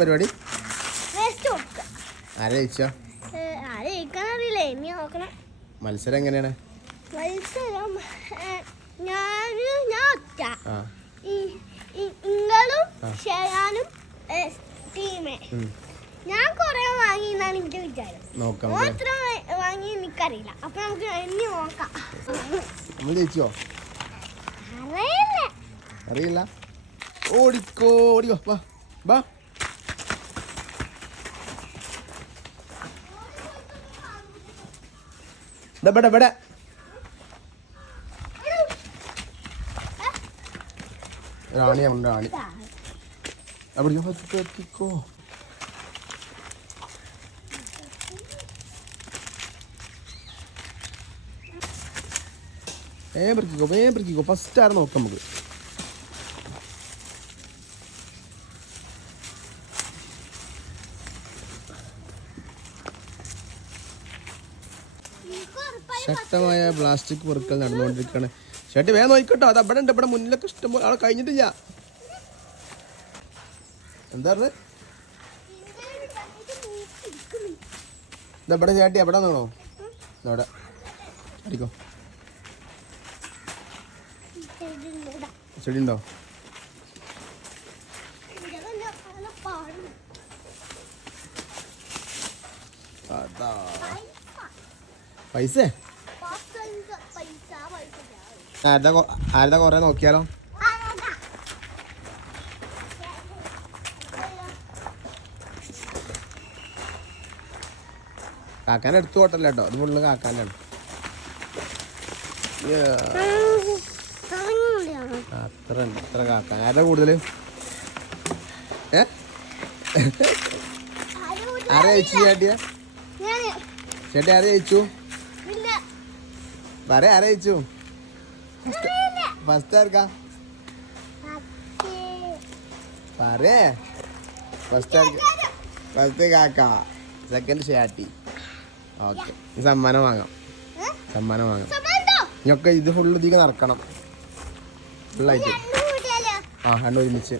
പരിപാടി? ആരാ ജയിച്ചോ? മത്സരം എങ്ങനെയാണ്? മത്സരം ഞാൻ ഞാൻ ആ. ഷെയാനും ടീമേ. ഞാൻ കൊറേ വാങ്ങി എന്നാണ് എനിക്ക് വിചാരം. എത്ര വാങ്ങി എനിക്കറിയില്ല. അപ്പൊ നമുക്ക് എന്നെ നോക്കാം. ജയിച്ചോ? അറിയില്ല. അറിയില്ല. ഓടിക്കോ ഓടി വാ വാ. ദാ ഇവിടെ റാണി നമ്മുടെ റാണി. അവിടെ പറ്റിക്കോ വേഗം പിടിക്കോ വേഗം ഫസ്റ്റ് ആരും നോക്കാം നമുക്ക് എനിക്ക് ഉറപ്പായും ശക്തമായ പ്ലാസ്റ്റിക് പൊറുക്കൽ നടന്നുകൊണ്ടിരിക്കുകയാണ്. ചേട്ടി വേഗം നോക്കിക്കോട്ടോ. അത് അവിടെ ഉണ്ട്. ഇവിടെ മുന്നിലൊക്കെ ഇഷ്ടം പോലെ ആളെ കഴിഞ്ഞിട്ടില്ല. എന്താ ഇതാ ഇവിടെ ചേട്ടി എവിടെ നിന്നോ? അവിടെ അടിക്കോ. ചെടി ഉണ്ടോ ഇതിലെന്നെ പല പാടും. അതാ പൈസ. ആരുടെ കൊറേ ആരുടെ കുറേ നോക്കിയാലോ? കാക്കാൻ എടുത്തു പോട്ടല്ല കേട്ടോ അത് ഫുള്ള് കാക്കാനാണ്. അത്ര ഉണ്ട് അത്ര കാക്കാൻ ആരുടെ കൂടുതൽ ഏ? ആരും ജയിച്ചു ചേട്ടിയ? ചേട്ടി ആരെ പിന്നെ പറ ആരെ ജയിച്ചു? ഞാനില്ല. ഫസ്റ്റ് ആർക്കാ. പറേ ഫസ്റ്റ് ആർക്ക്? ഫസ്റ്റ് കാക്ക. സെക്കൻഡ് ഷാട്ടി ഓക്കെ സമ്മാനം വാങ്ങാം? സമ്മാനം വാങ്ങാം. ഞൊക്കെ ഇത് ഫുള്ള് ഇതിക്ക് നടക്കണം. ഫുള്ളായിട്ട് ആ കണ്ടു ഒരുമിച്ച്.